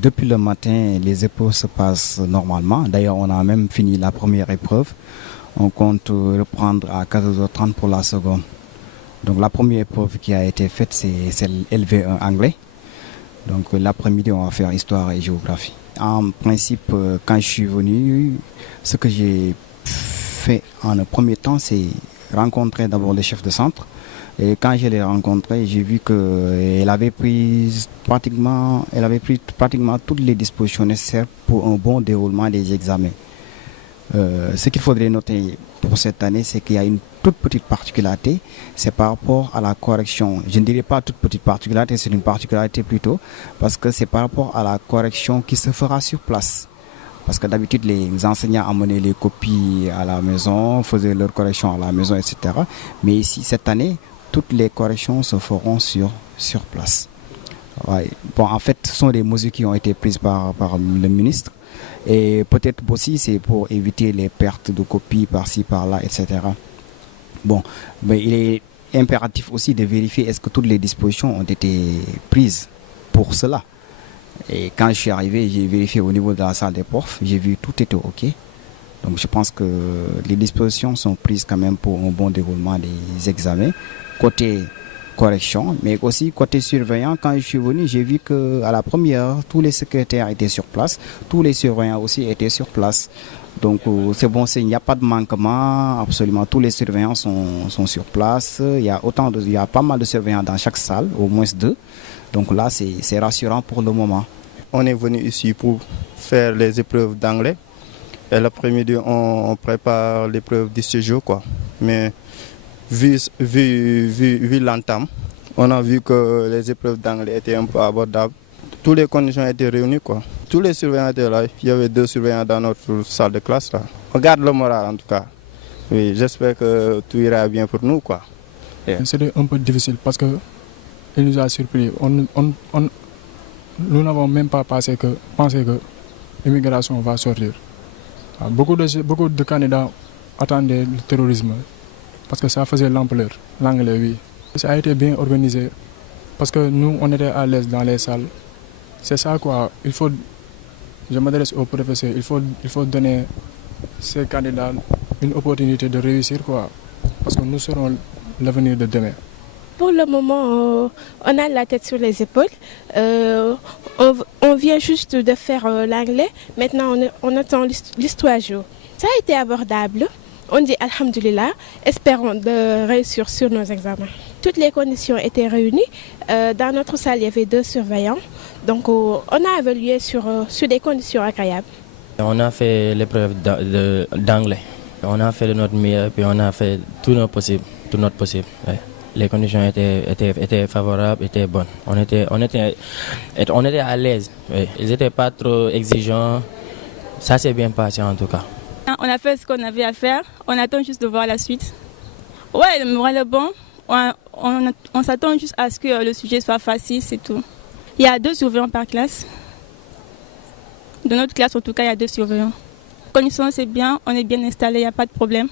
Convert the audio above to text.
Depuis le matin, les épreuves se passent normalement. D'ailleurs, on a même fini la première épreuve. On compte reprendre à 14h30 pour la seconde. Donc la première épreuve qui a été faite, c'est LV1 anglais. Donc l'après-midi, on va faire histoire et géographie. En principe, quand je suis venu, ce que j'ai fait en un premier temps, c'est rencontrer d'abord les chefs de centre. Et quand je l'ai rencontré, j'ai vu qu'elle avait pris pratiquement toutes les dispositions nécessaires pour un bon déroulement des examens. Ce qu'il faudrait noter pour cette année, c'est qu'il y a une toute petite particularité, c'est par rapport à la correction. Je ne dirais pas toute petite particularité, c'est une particularité plutôt, parce que c'est par rapport à la correction qui se fera sur place. Parce que d'habitude, les enseignants amenaient les copies à la maison, faisaient leurs corrections à la maison, etc. Mais ici, cette année, toutes les corrections se feront sur place. Ouais. Bon, en fait, ce sont des mesures qui ont été prises par le ministre. Et peut-être aussi c'est pour éviter les pertes de copies par-ci, par-là, etc. Bon, mais il est impératif aussi de vérifier est-ce que toutes les dispositions ont été prises pour cela. Et quand je suis arrivé, j'ai vérifié au niveau de la salle des profs, j'ai vu tout était OK. Donc je pense que les dispositions sont prises quand même pour un bon déroulement des examens. Côté correction, mais aussi côté surveillant, quand je suis venu, j'ai vu qu'à la première, tous les secrétaires étaient sur place, tous les surveillants aussi étaient sur place. Donc c'est bon, il n'y a pas de manquement, absolument tous les surveillants sont sur place. Il y a pas mal de surveillants dans chaque salle, au moins 2. Donc là, c'est rassurant pour le moment. On est venu ici pour faire les épreuves d'anglais. Et l'après-midi, on prépare l'épreuve du séjour, quoi. Mais vu l'entame, on a vu que les épreuves d'anglais étaient un peu abordables. Toutes les conditions étaient réunies, quoi. Tous les surveillants étaient là. Il y avait 2 surveillants dans notre salle de classe, là. On garde le moral, en tout cas. Oui, j'espère que tout ira bien pour nous, quoi. Yeah. C'était un peu difficile parce qu'il nous a surpris. Nous n'avons même pas pensé que l'immigration va sortir. Beaucoup de candidats attendaient le terrorisme parce que ça faisait l'ampleur, l'anglais, oui. Ça a été bien organisé parce que nous, on était à l'aise dans les salles. C'est ça quoi, je m'adresse aux professeurs, il faut donner ces candidats une opportunité de réussir quoi, parce que nous serons l'avenir de demain. Pour le moment, on a la tête sur les épaules. On vient juste de faire l'anglais. Maintenant, on attend l'histoire géo. Ça a été abordable. On dit Alhamdulillah, espérons de réussir sur nos examens. Toutes les conditions étaient réunies. Dans notre salle, il y avait 2 surveillants. Donc, on a évalué sur des conditions agréables. On a fait l'épreuve d'anglais. On a fait de notre mieux, puis on a fait tout notre possible. Ouais. Les conditions étaient favorables, étaient bonnes. On était à l'aise. Oui. Ils n'étaient pas trop exigeants. Ça s'est bien passé en tout cas. On a fait ce qu'on avait à faire. On attend juste de voir la suite. Ouais, le moral est bon. On s'attend juste à ce que le sujet soit facile, c'est tout. Il y a 2 surveillants par classe. Dans notre classe, en tout cas, il y a 2 surveillants. La condition, c'est bien. On est bien installé, il n'y a pas de problème.